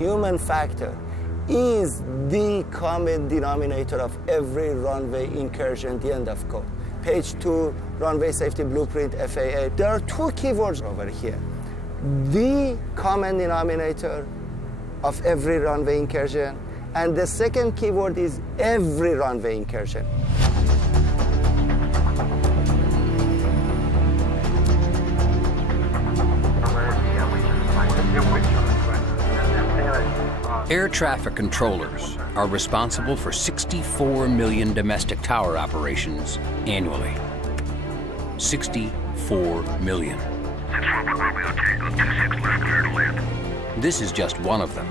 human factor is the common denominator of every runway incursion, the end of quote. Page 2, Runway Safety Blueprint, FAA. There are two keywords over here. The common denominator of every runway incursion, and the second keyword is every runway incursion. Air traffic controllers are responsible for 64 million domestic tower operations annually. 64 million. This is just one of them.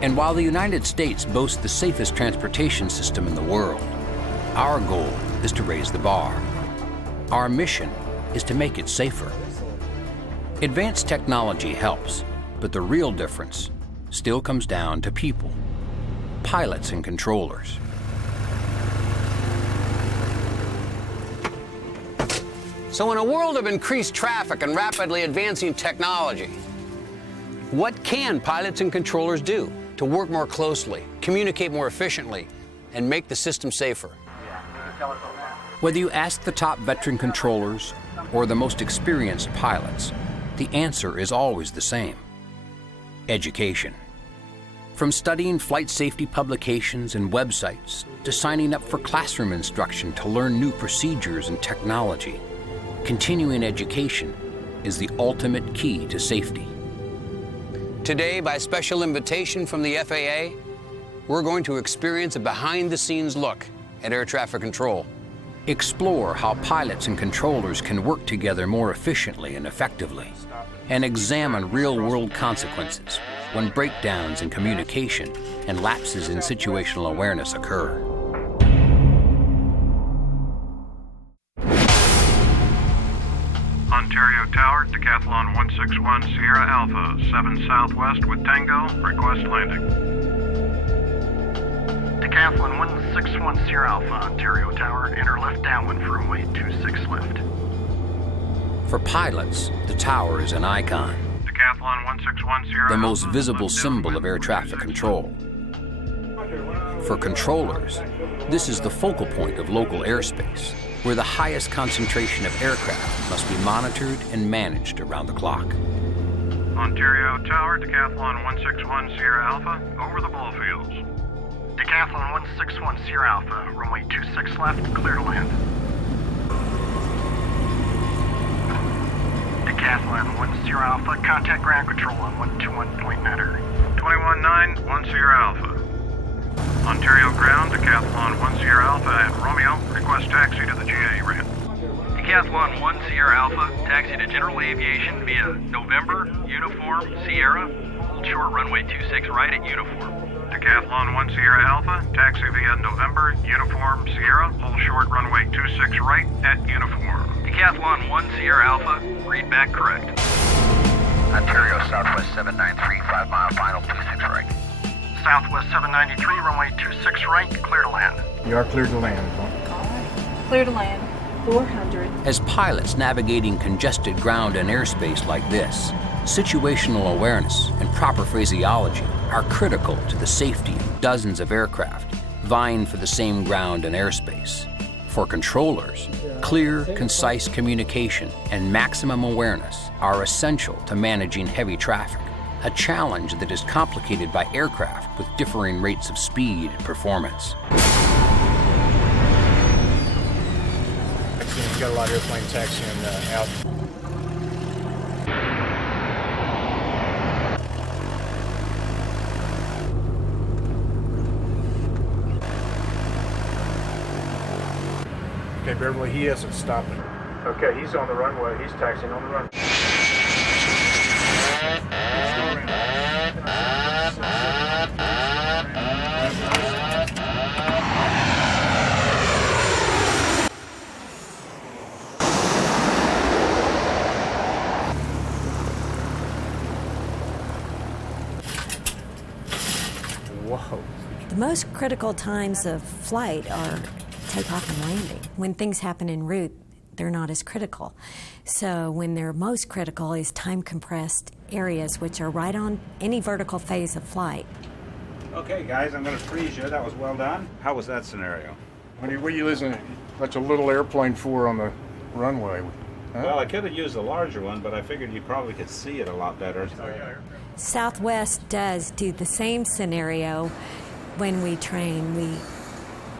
And while the United States boasts the safest transportation system in the world, our goal is to raise the bar. Our mission is to make it safer. Advanced technology helps, but the real difference still comes down to people, pilots and controllers. So in a world of increased traffic and rapidly advancing technology, what can pilots and controllers do to work more closely, communicate more efficiently, and make the system safer? Whether you ask the top veteran controllers or the most experienced pilots, the answer is always the same: education. From studying flight safety publications and websites to signing up for classroom instruction to learn new procedures and technology, continuing education is the ultimate key to safety. Today, by special invitation from the FAA, we're going to experience a behind-the-scenes look at air traffic control. Explore how pilots and controllers can work together more efficiently and effectively, and examine real-world consequences when breakdowns in communication and lapses in situational awareness occur. Ontario Tower, Decathlon 161 Sierra Alpha, 7 Southwest with Tango, request landing. Decathlon 161 Sierra Alpha, Ontario Tower, enter left downwind for runway 26 left. For pilots, the tower is an icon, Decathlon 161 Sierra the most Alpha, visible left symbol of downwind air traffic control. For controllers, this is the focal point of local airspace, where the highest concentration of aircraft must be monitored and managed around the clock. Ontario Tower, Decathlon 161 Sierra Alpha, over the ball fields. Decathlon 161 Sierra Alpha, runway 26 left, clear to land. Decathlon 1 Sierra Alpha, contact ground control on 121.9er. 219 Sierra Alpha. Ontario ground, Decathlon 1 Sierra Alpha at Romeo, request taxi to the GA ramp. Decathlon 1 Sierra Alpha, taxi to General Aviation via November, Uniform, Sierra, hold short runway 26 right at Uniform. Decathlon 1 Sierra Alpha, taxi via November, Uniform, Sierra, hold short runway 26 right at Uniform. Decathlon 1 Sierra Alpha, read back correct. Ontario Southwest 793, 5 mile final, 26 right. Southwest 793, runway 26 right, clear to land. You are cleared to land. Clear to land, 400. As pilots navigating congested ground and airspace like this, situational awareness and proper phraseology are critical to the safety of dozens of aircraft vying for the same ground and airspace. For controllers, clear, concise communication and maximum awareness are essential to managing heavy traffic, a challenge that is complicated by aircraft with differing rates of speed and performance. We've got a lot of airplane taxiing out. Okay, Beverly, he isn't stopping. Okay, he's on the runway. He's taxiing on the runway. Whoa. The most critical times of flight are takeoff and landing. When things happen en route, they're not as critical. So when they're most critical is time-compressed areas, which are right on any vertical phase of flight. Okay, guys, I'm going to freeze you. That was well done. How was that scenario? What are you using such a little airplane for on the runway? Huh? Well, I could have used a larger one, but I figured you probably could see it a lot better. Southwest does do the same scenario when we train. We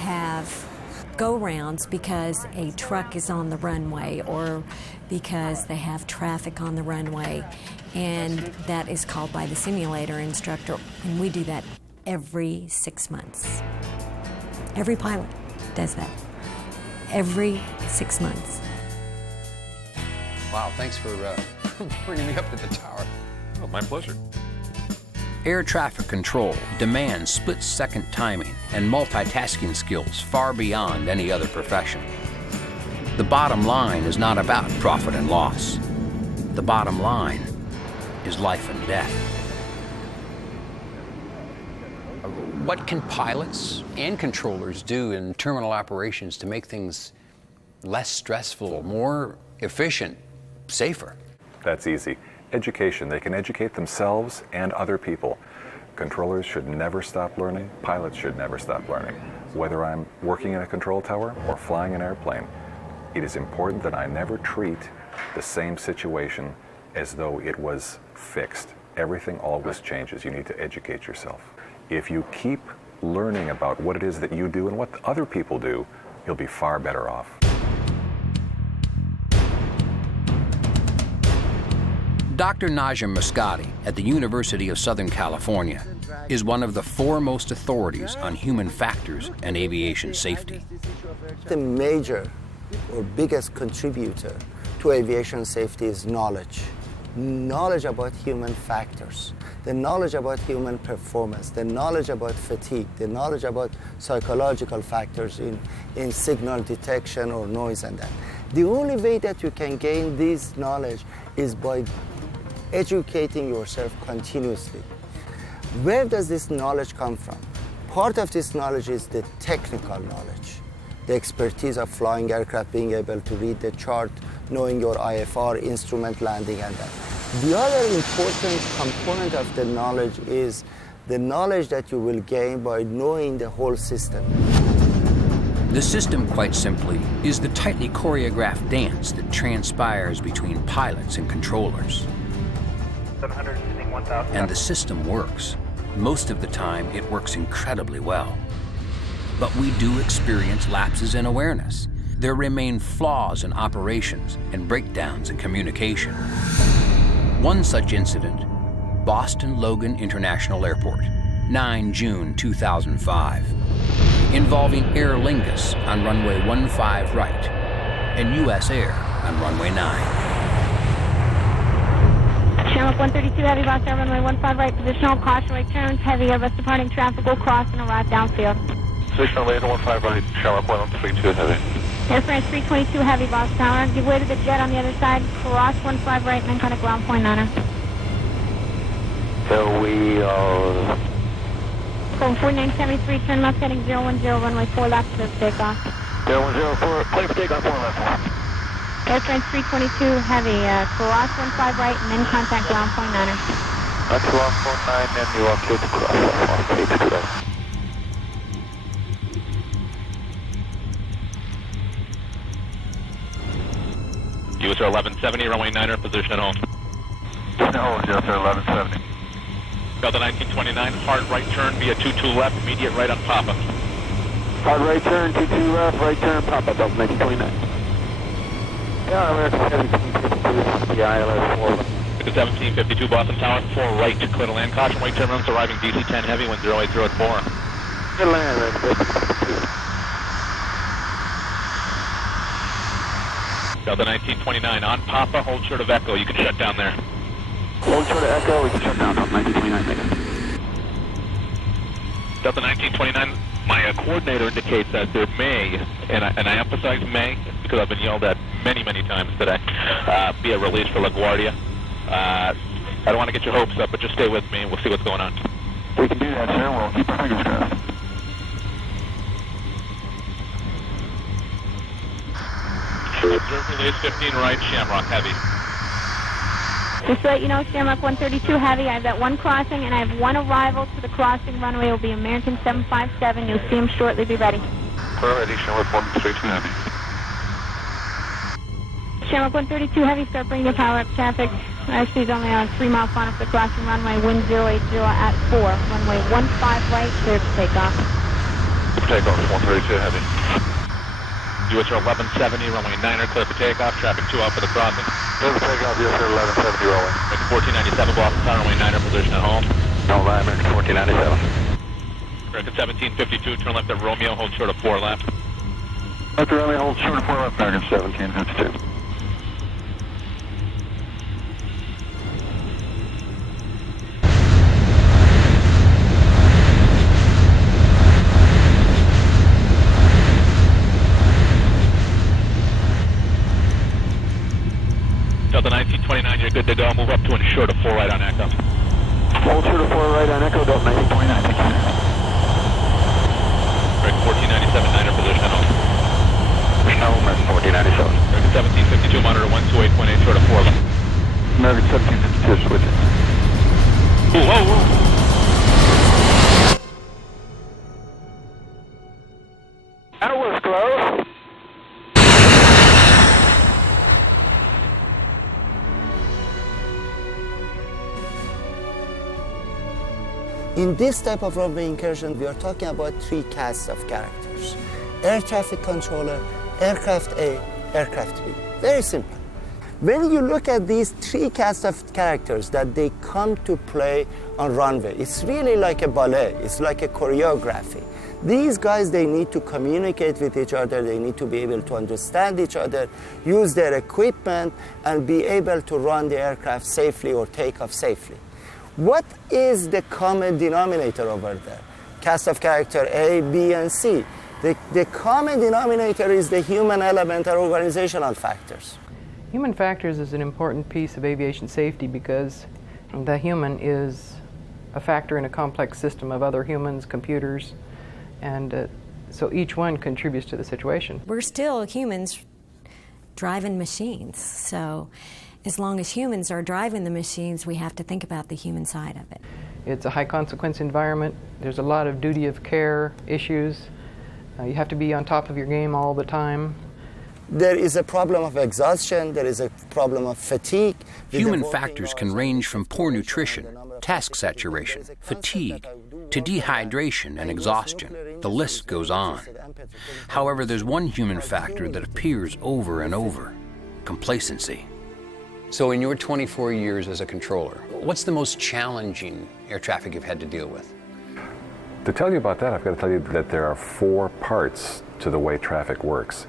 have go-rounds because a truck is on the runway or because they have traffic on the runway, and that is called by the simulator instructor, and we do that every 6 months. Every pilot does that. Every 6 months. Wow, thanks for bringing me up to the tower. Oh, my pleasure. Air traffic control demands split-second timing and multitasking skills far beyond any other profession. The bottom line is not about profit and loss. The bottom line is life and death. What can pilots and controllers do in terminal operations to make things less stressful, more efficient, safer? That's easy. Education. They can educate themselves and other people. Controllers should never stop learning. Pilots should never stop learning. Whether I'm working in a control tower or flying an airplane, it is important that I never treat the same situation as though it was fixed. Everything always changes. You need to educate yourself. If you keep learning about what it is that you do and what other people do, you'll be far better off. Dr. Najim Muscati at the University of Southern California is one of the foremost authorities on human factors and aviation safety. The major or biggest contributor to aviation safety is knowledge. Knowledge about human factors, the knowledge about human performance, the knowledge about fatigue, the knowledge about psychological factors in signal detection or noise and that. The only way that you can gain this knowledge is by educating yourself continuously. Where does this knowledge come from? Part of this knowledge is the technical knowledge, the expertise of flying aircraft, being able to read the chart, knowing your IFR, instrument landing, and that. The other important component of the knowledge is the knowledge that you will gain by knowing the whole system. The system, quite simply, is the tightly choreographed dance that transpires between pilots and controllers. And the system works. Most of the time, it works incredibly well. But we do experience lapses in awareness. There remain flaws in operations and breakdowns in communication. One such incident, Boston Logan International Airport, 9 June 2005, involving Aer Lingus on runway 15 right and US Air on runway 9. Channel 132 Heavy, Boss Air, runway 15 right, positional, caution, right turns, heavy, Airbus departing traffic will cross and arrive downfield. 6 runway 15 right, Channel 132 Heavy. Air France 322 Heavy, Boss Tower, give way to the jet on the other side, cross 15 right, and then kind of ground point 9er. So we are... From 4973, turn left heading 010, runway 4 left, clear for takeoff. 010, clear for takeoff, 4 left. Air France 322 Heavy, cross 15 right, and then contact ground point 9er. That's ground point 9, and you are clear to cross. Okay, to that. US Air 1170, runway 9er, position at home. No, US Air 1170. Delta 1929, hard right turn via 22 left, immediate right on Papa. Hard right turn, 22 left, right turn, Papa, Delta 1929. Yeah, American 1752, the ILS 4 left. It's 1752 Boston Tower, 4 right, clear to land, caution, right turn runs arriving DC-10 heavy, wind 080 at 4. Good land, right, 52. Delta 1929, on Papa, hold short of Echo, you can shut down there. Hold short of Echo, we can shut down, Delta 1929, Delta 1929, my coordinator indicates that there may, and I emphasize may, because I've been yelled at many times today, be a release for LaGuardia. I don't want to get your hopes up, but just stay with me and we'll see what's going on. We can do that, sir. We'll keep our fingers crossed. Observe release 15 right, Shamrock Heavy. Just to let you know, Shamrock 132 Heavy, I have that one crossing, and I have one arrival to the crossing runway. It will be American 757. You'll see him shortly. Be ready. Ready, Shamrock 132 Heavy. Shamrock 132 Heavy, start bringing your power up traffic. Actually, it's only on 3 mile final for the crossing runway, wind 080 at 4. Runway 15 right, clear for takeoff. Takeoff, 132 Heavy. US 1170, runway 9er, clear for takeoff. Traffic 2 out for the crossing. Clear for takeoff, US 1170 rolling. 1497, Boston Tower, runway 9er, position at home. No, American 1497. American 1752, turn left at Romeo, hold short of 4 left. Left at Romeo, hold short of 4 left, American 1752. Delta 1929, you're good to go. Move up to and short of 4 right on Echo. Hold short of 4 right on Echo, Delta 1929, thank you. American 1497, 9er, position at home. Position at home, American 1497. American 1752, monitor 128.8, short of 4 left. American 1752, switching. Whoa, whoa. That was close. In this type of runway incursion, we are talking about 3 casts of characters: air traffic controller, aircraft A, aircraft B. Very simple. When you look at these 3 casts of characters that they come to play on runway, it's really like a ballet, it's like a choreography. These guys, they need to communicate with each other, they need to be able to understand each other, use their equipment, and be able to run the aircraft safely or take off safely. What is the common denominator over there? Cast of character A, B, and C. The common denominator is the human element or organizational factors. Human factors is an important piece of aviation safety because the human is a factor in a complex system of other humans, computers, and so each one contributes to the situation. We're still humans driving machines, so as long as humans are driving the machines, we have to think about the human side of it. It's a high consequence environment. There's a lot of duty of care issues. You have to be on top of your game all the time. There is a problem of exhaustion, there is a problem of fatigue. Human factors can range from poor nutrition, task saturation, fatigue, to dehydration and exhaustion. The list goes on. However, there's one human factor that appears over and over: complacency. So in your 24 years as a controller, what's the most challenging air traffic you've had to deal with? To tell you about that, I've got to tell you that there are 4 parts to the way traffic works.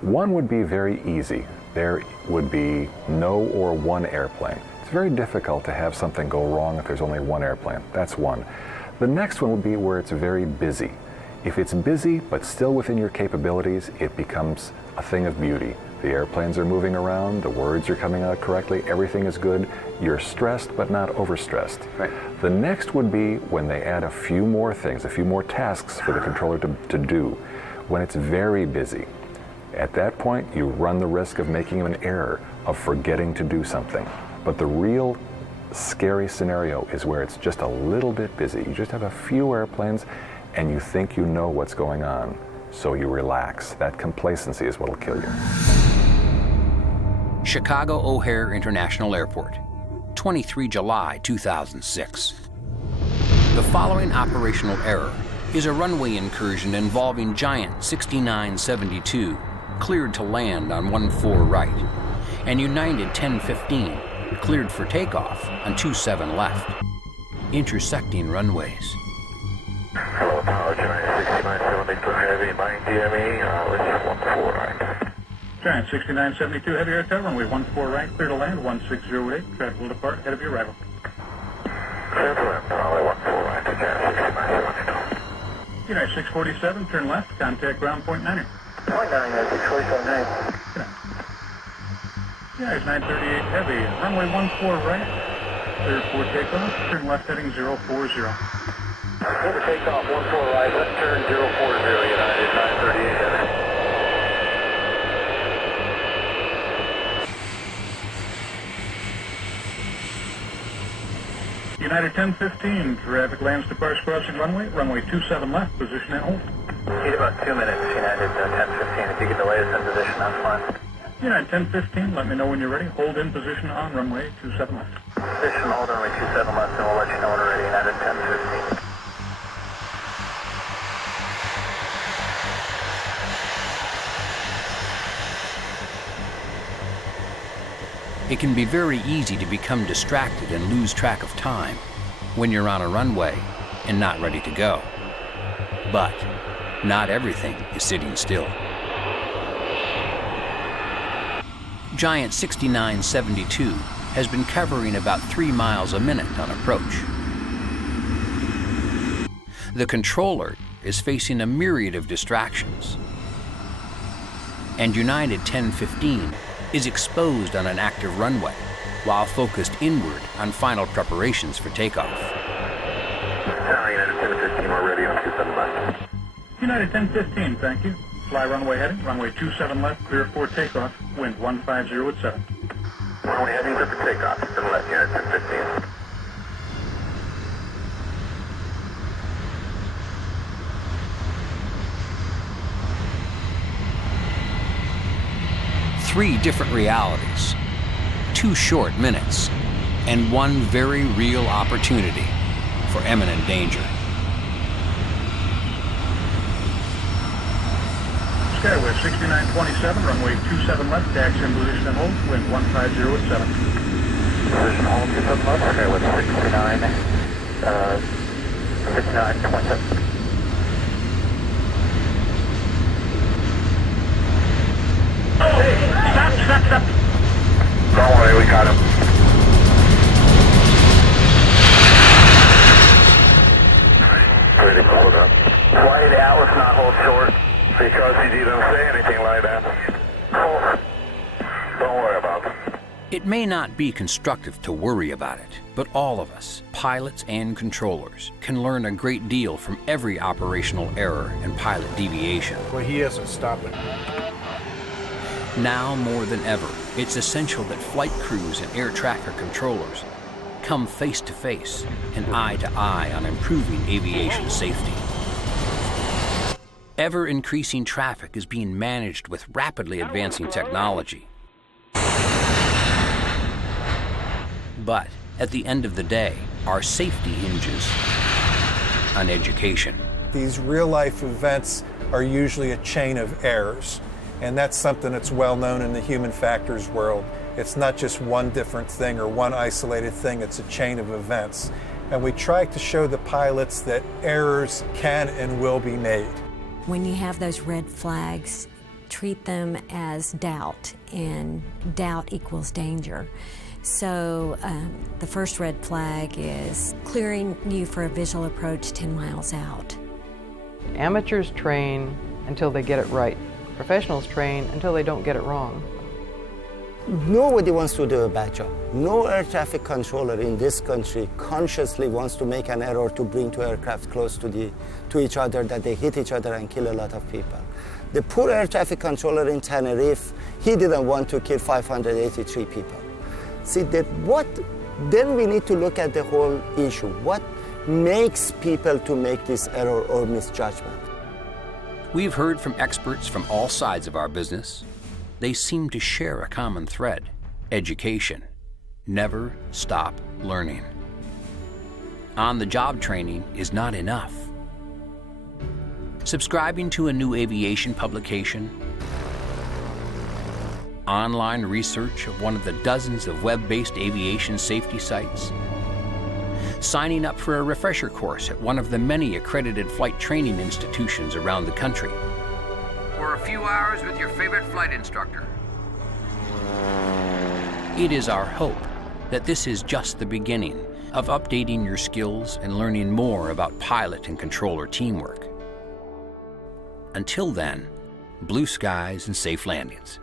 One would be very easy. There would be no or one airplane. It's very difficult to have something go wrong if there's only one airplane. That's one. The next one would be where it's very busy. If it's busy but still within your capabilities, it becomes a thing of beauty. The airplanes are moving around, the words are coming out correctly, everything is good. You're stressed but not overstressed. Right. The next would be when they add a few more things, a few more tasks for the controller to do. When it's very busy. At that point, you run the risk of making an error, of forgetting to do something. But the real scary scenario is where it's just a little bit busy. You just have a few airplanes and you think you know what's going on. So you relax. That complacency is what'll kill you. Chicago O'Hare International Airport, 23 July 2006. The following operational error is a runway incursion involving Giant 6972, cleared to land on 14 right, and United 1015, cleared for takeoff on 27 left, intersecting runways. Hello, Tower, Giant 6972 Heavy, 9 DME, let's 14 right. Giant 6972 Heavy Air Tower, runway 14 right, clear to land, 1608, traffic will depart, ahead of your arrival. Clear to land, runway 14 right, Giant 6972. United 647, turn left, contact ground point 9er. Point 9, 647, 9. United 938 Heavy, runway 14 right, clear for takeoff, turn left heading 040. Clear for takeoff, 14 right, left turn 040, United 938 Heavy. United 1015, traffic lands departs crossing runway, runway 27 left, position and hold. Need about 2 minutes, United 1015. If you could delay us in position, that's fine. United 1015, let me know when you're ready. Hold in position on runway 27 left. Position hold runway 27 left, and we'll let you know when we're ready, United 1015. It can be very easy to become distracted and lose track of time when you're on a runway and not ready to go. But not everything is sitting still. Giant 6972 has been covering about 3 miles a minute on approach. The controller is facing a myriad of distractions. And United 1015 is exposed on an active runway while focused inward on final preparations for takeoff. United 1015, we're ready on 27 left. United 1015, thank you. Fly runway heading, runway 27 left, clear for takeoff, wind 150 at 7. Runway heading clear for takeoff, 7 left, United 1015. Three different realities, 2 short minutes, and one very real opportunity for imminent danger. Skyway 6927, runway 27 left, taxi in position and hold, wind 150 at 7. Position hold, 27 left, Skyway 6927. Stop! Don't worry, we got him. Ready, hold up. Why did Atlas not hold short? Because he didn't say anything like that. Oh, don't worry about it. It may not be constructive to worry about it, but all of us, pilots and controllers, can learn a great deal from every operational error and pilot deviation. Well, he isn't stopping. Now more than ever, it's essential that flight crews and air traffic controllers come face to face and eye to eye on improving aviation safety. Ever-increasing traffic is being managed with rapidly advancing technology. But at the end of the day, our safety hinges on education. These real-life events are usually a chain of errors. And that's something that's well known in the human factors world. It's not just one different thing or one isolated thing, it's a chain of events. And we try to show the pilots that errors can and will be made. When you have those red flags, treat them as doubt, and doubt equals danger. So the first red flag is clearing you for a visual approach 10 miles out. Amateurs train until they get it right. Professionals train until they don't get it wrong. Nobody wants to do a bad job. No air traffic controller in this country consciously wants to make an error to bring two aircraft close to each other, that they hit each other and kill a lot of people. The poor air traffic controller in Tenerife, he didn't want to kill 583 people. See, then we need to look at the whole issue. What makes people to make this error or misjudgment? We've heard from experts from all sides of our business. They seem to share a common thread: education. Never stop learning. On-the-job training is not enough. Subscribing to a new aviation publication, online research of one of the dozens of web-based aviation safety sites, signing up for a refresher course at one of the many accredited flight training institutions around the country, or a few hours with your favorite flight instructor. It is our hope that this is just the beginning of updating your skills and learning more about pilot and controller teamwork. Until then, blue skies and safe landings.